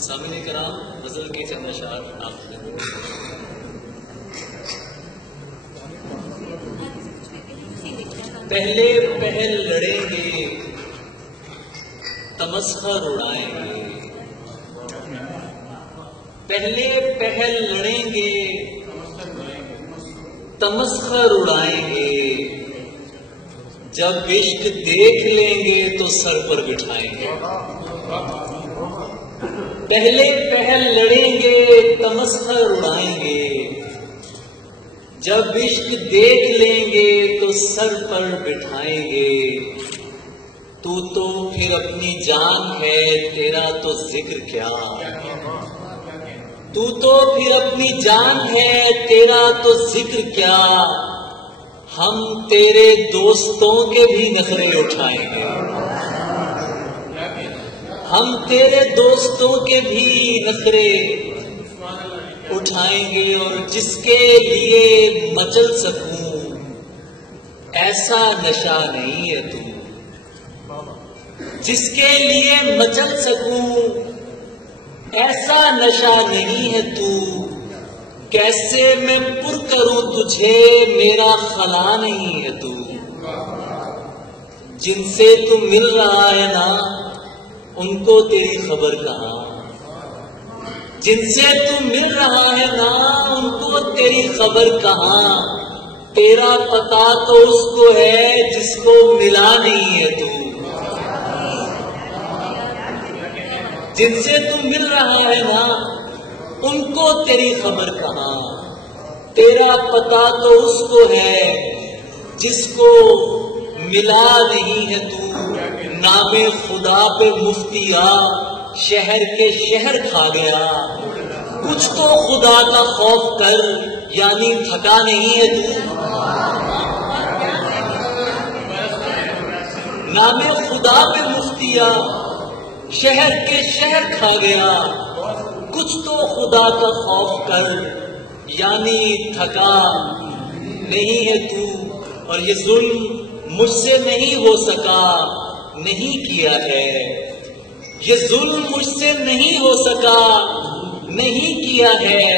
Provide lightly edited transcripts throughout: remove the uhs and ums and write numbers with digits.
سامعین کرام، غزل کے چند اشعار آپ نے پہلے پہل لڑیں گے تمسخر اڑائیں گے، پہلے پہل لڑیں گے تمسخر اڑائیں گے، جب عشق دیکھ لیں گے تو سر پر بٹھائیں گے۔ پہلے پہل لڑیں گے تمسخر اڑائیں گے، جب عشق دیکھ لیں گے تو سر پر بٹھائیں گے۔ تو پھر اپنی جان ہے، تیرا تو ذکر کیا، تو پھر اپنی جان ہے، تیرا تو ذکر کیا، ہم تیرے دوستوں کے بھی نخرے اٹھائیں گے، ہم تیرے دوستوں کے بھی نخرے اٹھائیں گے، اور جس کے لیے مچل سکوں ایسا نشہ نہیں ہے تو، جس کے لیے مچل سکوں ایسا نشہ نہیں ہے تو، کیسے میں پر کروں تجھے میرا خلا نہیں ہے تو، جن سے تو مل رہا ہے نا ان کو تیری خبر کہاں، جن سے تو مل رہا ہے نا ان کو تیری خبر کہاں، تیرا پتا تو اس کو ہے جس کو ملا نہیں ہے تو، جن سے تو مل رہا ہے نا ان کو تیری خبر کہاں، تیرا پتا تو اس کو ہے جس کو ملا نہیں ہے تو، نام خدا پہ مفتیا شہر کے شہر کھا گیا، کچھ تو خدا کا خوف کر یعنی تھکا نہیں ہے تو، نام خدا پہ مفتیا شہر کے شہر کھا گیا، کچھ تو خدا کا خوف کر یعنی تھکا نہیں ہے تو، اور یہ ظلم مجھ سے نہیں ہو سکا نہیں کیا ہے، یہ ظلم مجھ سے نہیں ہو سکا نہیں کیا ہے،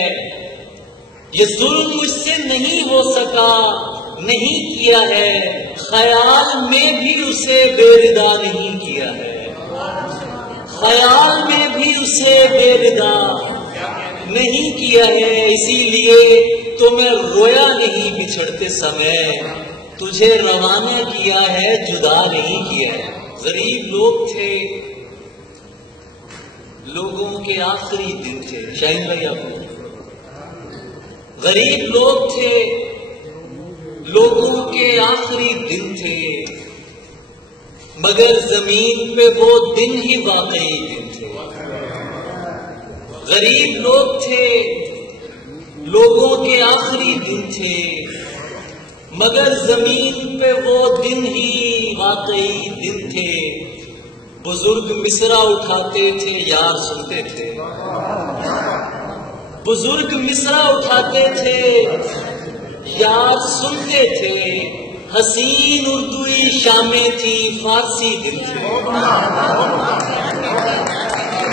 یہ ظلم مجھ سے نہیں ہو سکا نہیں کیا ہے، خیال میں بھی اسے بے ردا نہیں کیا ہے، خیال میں بھی اسے بے ردا نہیں کیا ہے، اسی لیے تو میں رویا نہیں بچھڑتے سمے، تجھے روانہ کیا ہے جدا نہیں کیا ہے۔ غریب لوگ تھے، لوگوں کے آخری دن تھے، شاہین بھائی آپ کو، غریب لوگ تھے، لوگوں کے آخری دن تھے، مگر زمین پہ وہ دن ہی واقعی دن تھے، غریب لوگ تھے، لوگوں کے آخری دن تھے، مگر زمین پہ وہ دن ہی واقعی دن تھے، بزرگ مصرع اٹھاتے تھے یار سنتے تھے، بزرگ مصرع اٹھاتے تھے یار سنتے تھے، حسین اردوئی شامیں تھی فارسی دل تھے،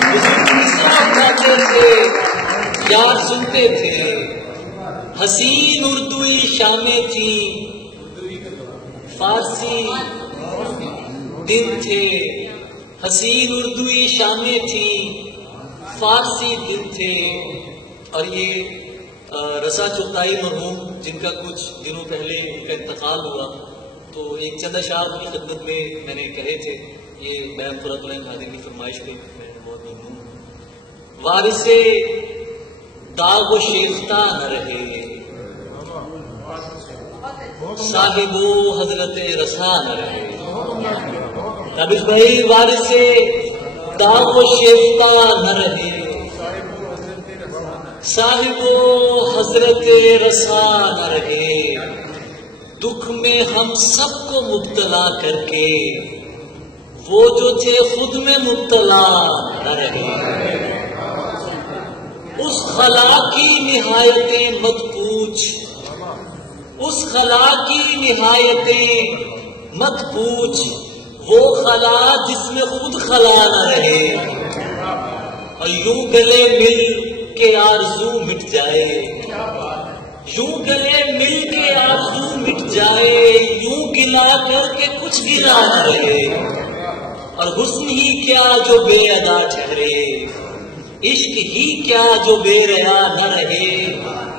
بزرگ مصرع اٹھاتے تھے یار سنتے تھے، حسین اردوئی شامیں تھی فارسی دن تھے، حسین اردوئی شامیں تھی فارسی دن تھے۔ اور یہ رضا چغتائی مرحوم جن کا کچھ دنوں پہلے ان کا انتقال ہوا، تو ایک چند اشعار کی خدمت میں نے کہے تھے، یہ بیان قرۃ العین خادم کی فرمائش پہ میں بہت ممنون ہوں۔ وارث داغ و شیفتہ نہ رہے، صاحب و حضرت رسا نہ رہے، تابش بھائی وارث داغ و شیفتہ نہ رہے، صاحب و حضرت رسا نہ رہے، دکھ میں ہم سب کو مبتلا کر کے وہ جو تھے خود میں مبتلا نہ رہے، اس خلا کی نہایتیں مت پوچھ، اس خلا کی نہایتیں مت پوچھ، وہ خلا جس میں خود خلا نہ رہے، اور یوں گلے مل کے آرزو مٹ جائے، یوں گلے مل کے آرزو مٹ جائے، یوں گلا کر کے کچھ گلا نہ رہے، اور حسن ہی کیا جو بے ادا ٹھہرے، عشق ہی کیا جو بے ریا نہ رہے۔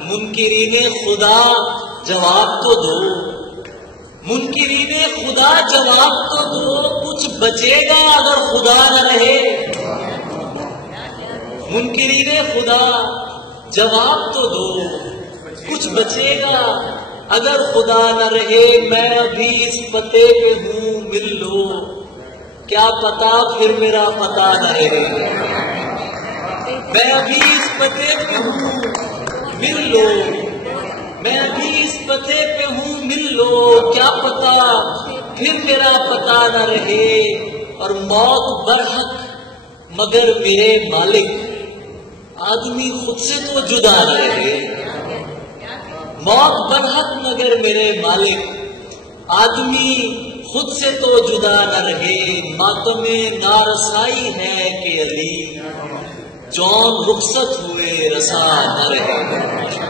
منکرین خدا جواب تو دو، منکرین خدا جواب تو دو، کچھ بچے گا اگر خدا نہ رہے۔ منکرین خدا جواب تو دو، کچھ بچے گا اگر خدا نہ رہے۔ میں ابھی اس پتے پہ ہوں مل لو، کیا پتا پھر میرا پتا نہ رہے۔ میں ابھی اس پتے پہ ہوں مل لو، میں ابھی اس پتے پہ ہوں مل لو، کیا پتا پھر میرا پتا نہ رہے۔ اور موت برحق مگر میرے مالک، آدمی خود سے تو جدا نہ رہے۔ موت برحق مگر میرے مالک، آدمی خود سے تو جدا نہ رہے۔ ماتم نارسائی ہے کہ علی، جون رخصت ہوئے رسا نہ رہے۔